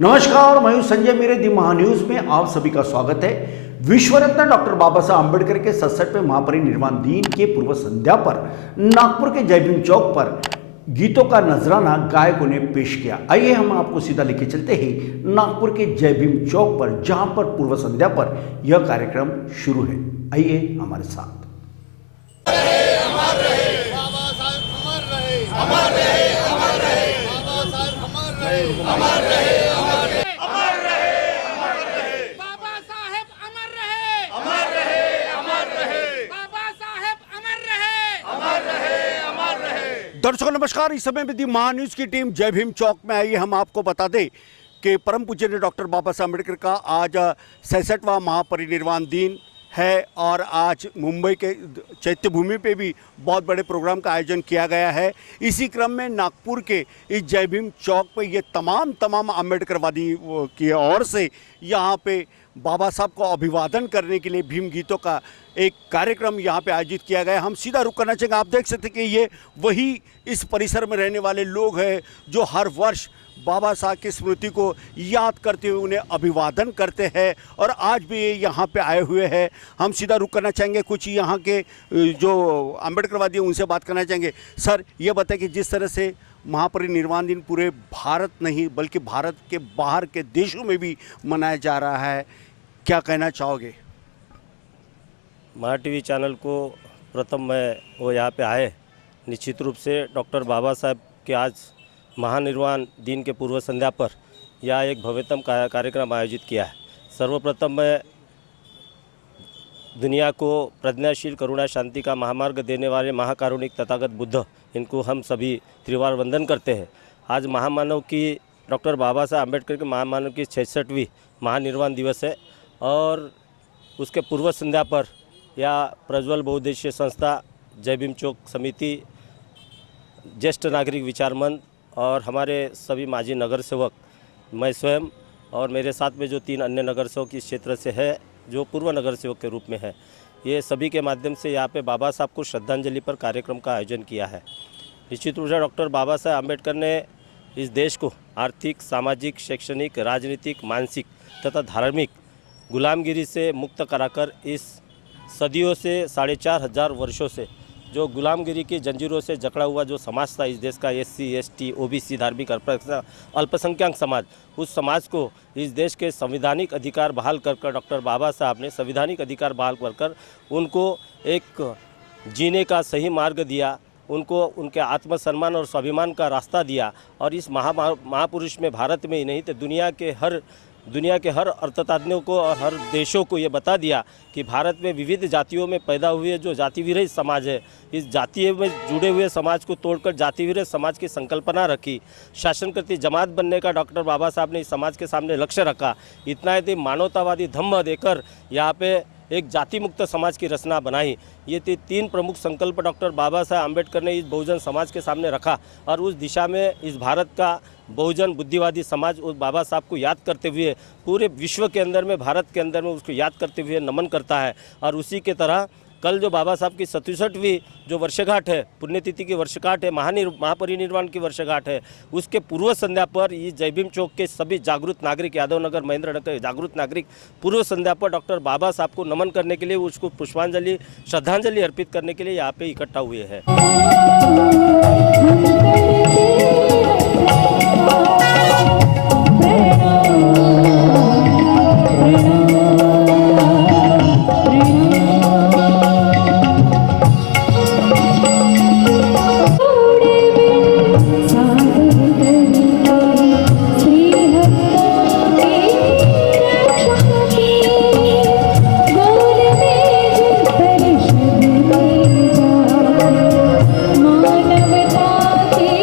नमस्कार, मैं हूं संजय मेरे दी महान्यूज में आप सभी का स्वागत है। विश्व रत्न डॉक्टर बाबा साहब अम्बेडकर के 67वें महापरिनिर्वाण दिन के पूर्व संध्या पर नागपुर के जय भीम चौक पर गीतों का नजराना गायकों ने पेश किया। आइए हम आपको सीधा लेके चलते हैं नागपुर के जय भीम चौक पर, जहां पर पूर्व संध्या पर यह कार्यक्रम शुरू है। आइए हमारे साथ। दर्शकों नमस्कार, इस समय में दी महान्यूज की टीम जय भीम चौक में आई। हम आपको बता दें कि परम पूज्य डॉक्टर बाबा साहब अम्बेडकर का आज 67वां महापरिनिर्वाण दिन है और आज मुंबई के चैत्य भूमि पे भी बहुत बड़े प्रोग्राम का आयोजन किया गया है। इसी क्रम में नागपुर के इस जय भीम चौक पे ये तमाम अम्बेडकरवादी की ओर से यहाँ पे बाबा साहब को अभिवादन करने के लिए भीम गीतों का एक कार्यक्रम यहाँ पे आयोजित किया गया। हम सीधा रुक करना चाहेंगे। आप देख सकते कि ये वही इस परिसर में रहने वाले लोग हैं जो हर वर्ष बाबा साहब की स्मृति को याद करते हुए उन्हें अभिवादन करते हैं और आज भी ये यहाँ पे आए हुए हैं। हम सीधा रुक करना चाहेंगे, कुछ यहाँ के जो अम्बेडकरवादी हैं उनसे बात करना चाहेंगे। सर, ये बताएं कि जिस तरह से महापरिनिर्वाण दिन पूरे भारत नहीं बल्कि भारत के बाहर के देशों में भी मनाया जा रहा है, क्या कहना चाहोगे? महा टीवी चैनल को प्रथम मैं वो यहाँ पे आए, निश्चित रूप से डॉक्टर बाबा साहब के आज महानिर्वाण दिन के पूर्व संध्या पर यह एक भव्यतम कार्यक्रम आयोजित किया है। सर्वप्रथम मैं दुनिया को प्रज्ञाशील करुणा शांति का महामार्ग देने वाले महाकारुणिक तथागत बुद्ध, इनको हम सभी त्रिवार वंदन करते हैं। आज महामानव की डॉक्टर बाबा साहब अम्बेडकर के महामानव की 66वीं महानिर्वाण दिवस है और उसके पूर्व संध्या पर या प्रज्वल बहुउद्देशीय संस्था जय भीम चौक समिति, ज्येष्ठ नागरिक विचार मंच और हमारे सभी माजी नगर सेवक, मैं स्वयं और मेरे साथ में जो 3 अन्य नगर सेवक इस क्षेत्र से है जो पूर्व नगर सेवक के रूप में है, ये सभी के माध्यम से यहाँ पे बाबा साहब को श्रद्धांजलि पर कार्यक्रम का आयोजन किया है। निश्चित रूप से डॉक्टर बाबा साहब अम्बेडकर ने इस देश को आर्थिक, सामाजिक, शैक्षणिक, राजनीतिक, मानसिक तथा धार्मिक गुलामगिरी से मुक्त कराकर इस सदियों से 4,500 वर्षों से जो गुलामगिरी की जंजीरों से जकड़ा हुआ जो समाज था इस देश का, SC, ST, OBC, धार्मिक अल्पसंख्यक समाज, उस समाज को इस देश के संवैधानिक अधिकार बहाल कर डॉक्टर बाबा साहब ने संवैधानिक अधिकार बहाल कर उनको एक जीने का सही मार्ग दिया, उनको उनके आत्मसम्मान और स्वाभिमान का रास्ता दिया और इस महापुरुष में भारत में ही नहीं तो दुनिया के हर अर्थतज्ञों को और हर देशों को ये बता दिया कि भारत में विविध जातियों में पैदा हुए जो जाति विरहित समाज है, इस जाति में जुड़े हुए समाज को तोड़कर जाति विरहित समाज की संकल्पना रखी। शासन करती जमात बनने का डॉक्टर बाबा साहब ने इस समाज के सामने लक्ष्य रखा। इतना यदि मानवतावादी धम्म देकर यहाँ पे एक जाति मुक्त समाज की रचना बनाई। ये 3 प्रमुख संकल्प डॉक्टर बाबा साहब अम्बेडकर ने इस बहुजन समाज के सामने रखा और उस दिशा में इस भारत का बहुजन बुद्धिवादी समाज उस बाबा साहब को याद करते हुए पूरे विश्व के अंदर में, भारत के अंदर में उसको याद करते हुए नमन करता है। और उसी के तरह कल जो बाबा साहब की 67वीं जो वर्षगांठ है, पुण्यतिथि की वर्षगांठ है, महापरिनिर्वाण की वर्षगांठ है, उसके पूर्व संध्या पर ये जय भीम चौक के सभी जागरूक नागरिक, यादव नगर, महेंद्र नगर जागरूक नागरिक पूर्व संध्या पर डॉक्टर बाबा साहब को नमन करने के लिए, उसको पुष्पांजलि, श्रद्धांजलि अर्पित करने के लिए यहाँ पे इकट्ठा हुए हैं। मानवता की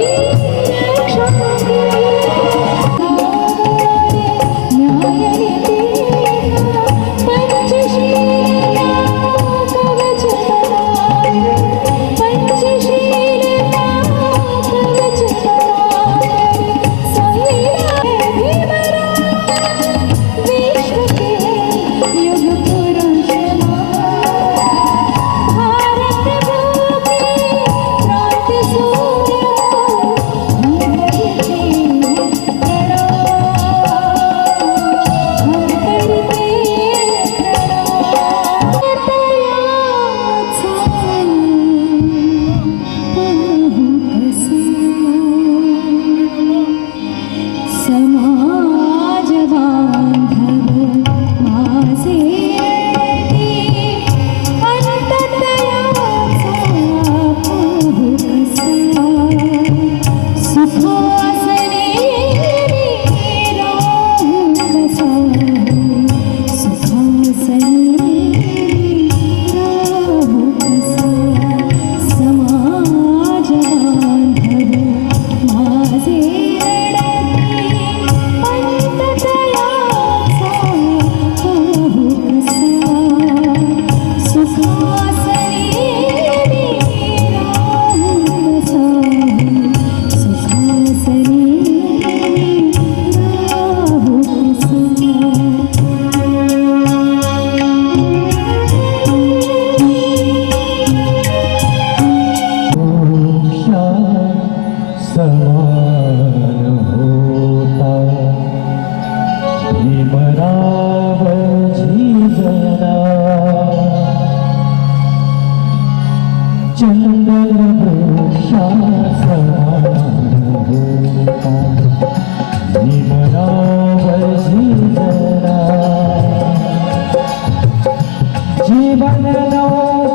जीवन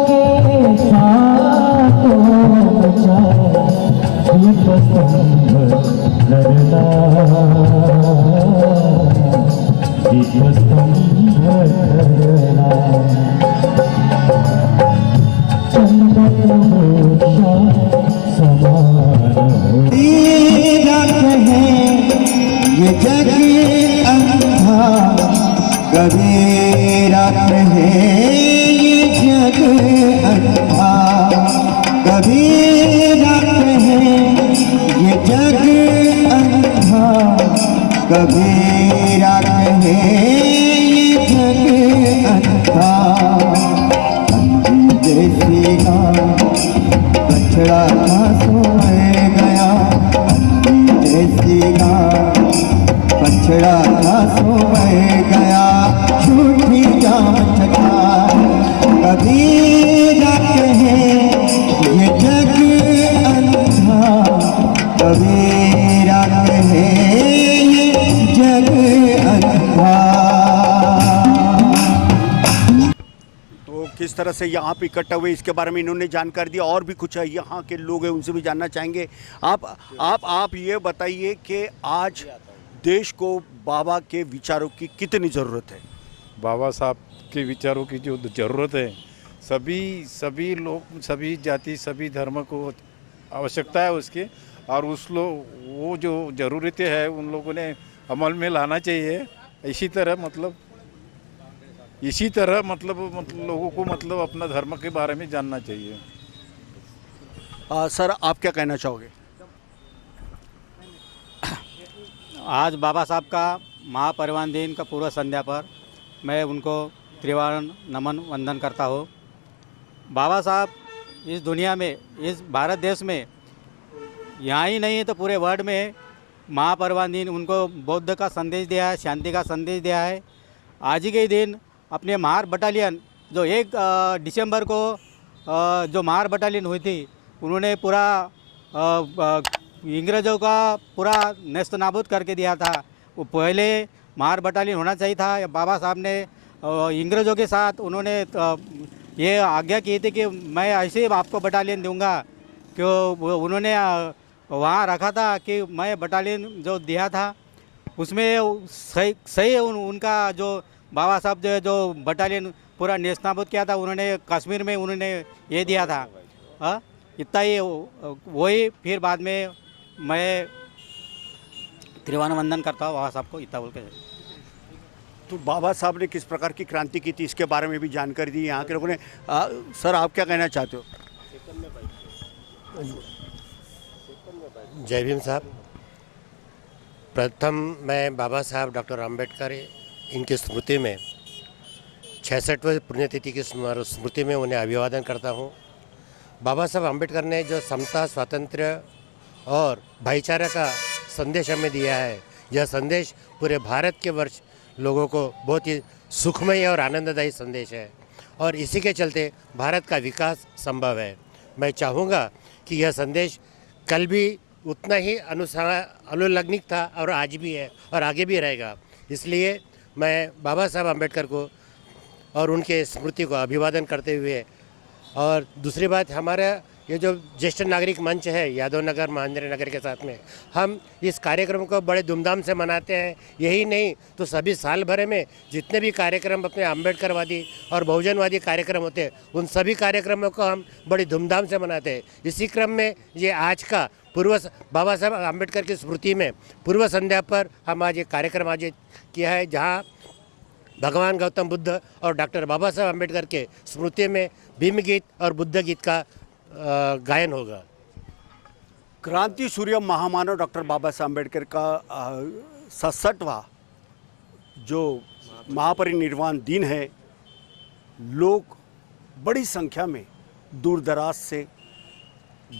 के साथ दीपस्तंभ धरना, दीपस्तंभ धरना, चंद्रभूषा समान है ये जग अंधा, कबीरा है ये जग अंधा, कबीरा है ये जग अंधा, कबीरा है ये जग अंधा। अंधी जैसी गाय बछड़ा था सोए गया, अंधी जैसी गाय बछड़ा था सोए गया, झूठी जाम चका, कबीरा कहे ये जग अंधा, कबीरा कहे ये जग अंधा। तो किस तरह से यहाँ पे इकट्ठा हुए इसके बारे में इन्होंने जानकारी दी। और भी कुछ यहाँ के लोग हैं उनसे भी जानना चाहेंगे। आप ये बताइए कि आज देश को बाबा के विचारों की कितनी ज़रूरत है? बाबा साहब के विचारों की जो ज़रूरत है, सभी लोग, सभी जाति, सभी धर्म को आवश्यकता है उसकी, और वो जो ज़रूरतें हैं उन लोगों ने अमल में लाना चाहिए। इसी तरह लोगों को अपना धर्म के बारे में जानना चाहिए। सर आप क्या कहना चाहोगे? आज बाबा साहब का महापरिनिर्वाण दिन का पूर्व संध्या पर मैं उनको त्रिवार नमन वंदन करता हूँ। बाबा साहब इस दुनिया में, इस भारत देश में, यहाँ ही नहीं तो पूरे वर्ल्ड में महापरिनिर्वाण दिन उनको बौद्ध का संदेश दिया है, शांति का संदेश दिया है। आज ही के दिन अपने महार बटालियन जो 1 दिसंबर को जो महार बटालियन हुई थी, उन्होंने पूरा इंग्रजों का पूरा नेस्त नाबूद करके दिया था। वो पहले महार बटालियन होना चाहिए था। बाबा साहब ने इंग्रजों के साथ उन्होंने ये आज्ञा की थी कि मैं ऐसे आपको बटालियन दूंगा, क्यों उन्होंने वहाँ रखा था कि मैं बटालियन जो दिया था उसमें सही उनका जो बाबा साहब जो बटालियन पूरा नेस्त नाबूद किया था, उन्होंने कश्मीर में उन्होंने ये दिया था। इतना ही वही फिर बाद में मैं त्रिवार वंदन करता हूँ बाबा साहब को, इतना बोल के। तो बाबा साहब ने किस प्रकार की क्रांति की थी इसके बारे में भी जानकारी दी यहाँ के लोगों ने। सर आप क्या कहना चाहते हो? जय भीम साहब। प्रथम मैं बाबा साहब डॉक्टर अंबेडकर इनकी स्मृति में 66वें पुण्यतिथि की स्मृति में उन्हें अभिवादन करता हूँ। बाबा साहब अंबेडकर ने जो समता, स्वातंत्र्य और भाईचारा का संदेश हमें दिया है, यह संदेश पूरे भारत के वर्ष लोगों को बहुत ही सुखमय और आनंददायी संदेश है, और इसी के चलते भारत का विकास संभव है। मैं चाहूँगा कि यह संदेश कल भी उतना ही अनुलग्निक था और आज भी है और आगे भी रहेगा। इसलिए मैं बाबा साहब अंबेडकर को और उनके स्मृति को अभिवादन करते हुए, और दूसरी बात, हमारा ये जो ज्येष्ठ नागरिक मंच है यादव नगर, महेंद्र नगर के साथ में, हम इस कार्यक्रम को बड़े धूमधाम से मनाते हैं। यही नहीं तो सभी साल भर में जितने भी कार्यक्रम अपने अम्बेडकरवादी और बहुजनवादी कार्यक्रम होते हैं, उन सभी कार्यक्रमों को हम बड़ी धूमधाम से मनाते हैं। इसी क्रम में ये आज का बाबा साहब अम्बेडकर की स्मृति में पूर्व संध्या पर हम आज ये कार्यक्रम आयोजित किया है, जहाँ भगवान गौतम बुद्ध और डॉक्टर बाबा साहब अम्बेडकर के स्मृति में भीम गीत और बुद्ध गीत का गायन होगा। क्रांति सूर्य महामानव डॉक्टर बाबा साहब अम्बेडकर का 67वां जो महापरिनिर्वाण दिन है, लोग बड़ी संख्या में दूर दराज से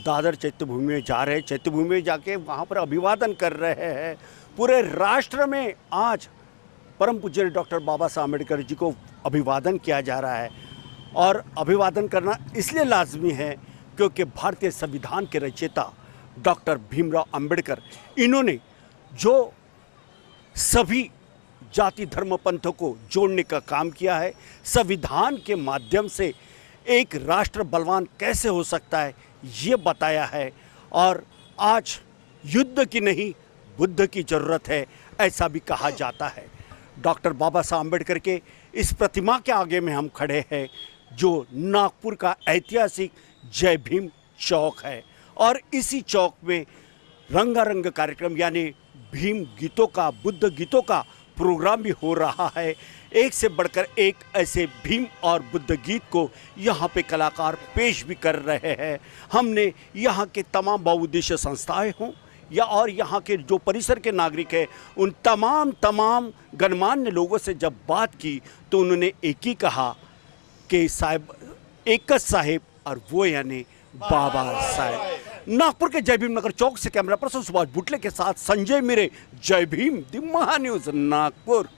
दादर चैत्यभूमि में जा रहे हैं। चैत्यभूमि में जाके वहाँ पर अभिवादन कर रहे हैं। पूरे राष्ट्र में आज परम पूज्य डॉक्टर बाबा साहब अम्बेडकर जी को अभिवादन किया जा रहा है, और अभिवादन करना इसलिए लाजमी है क्योंकि भारतीय संविधान के रचयिता डॉक्टर भीमराव अंबेडकर, इन्होंने जो सभी जाति धर्म पंथों को जोड़ने का काम किया है, संविधान के माध्यम से एक राष्ट्र बलवान कैसे हो सकता है ये बताया है। और आज युद्ध की नहीं बुद्ध की ज़रूरत है, ऐसा भी कहा जाता है। डॉक्टर बाबा साहब अम्बेडकर के इस प्रतिमा के आगे में हम खड़े हैं, जो नागपुर का ऐतिहासिक जय भीम चौक है। और इसी चौक में रंगारंग कार्यक्रम यानी भीम गीतों का, बुद्ध गीतों का प्रोग्राम भी हो रहा है। एक से बढ़कर एक ऐसे भीम और बुद्ध गीत को यहाँ पे कलाकार पेश भी कर रहे हैं। हमने यहाँ के तमाम बहुउद्देशीय संस्थाएं हों या और यहाँ के जो परिसर के नागरिक हैं, उन तमाम गणमान्य लोगों से जब बात की तो उन्होंने एक ही कहा कि साहब एक साहेब, और वो यानी बाबा साहेब। नागपुर के जय भीम नगर चौक से कैमरा पर्सन सुभाष बुटले के साथ संजय मिरे, जय भीम द महान्यूज नागपुर।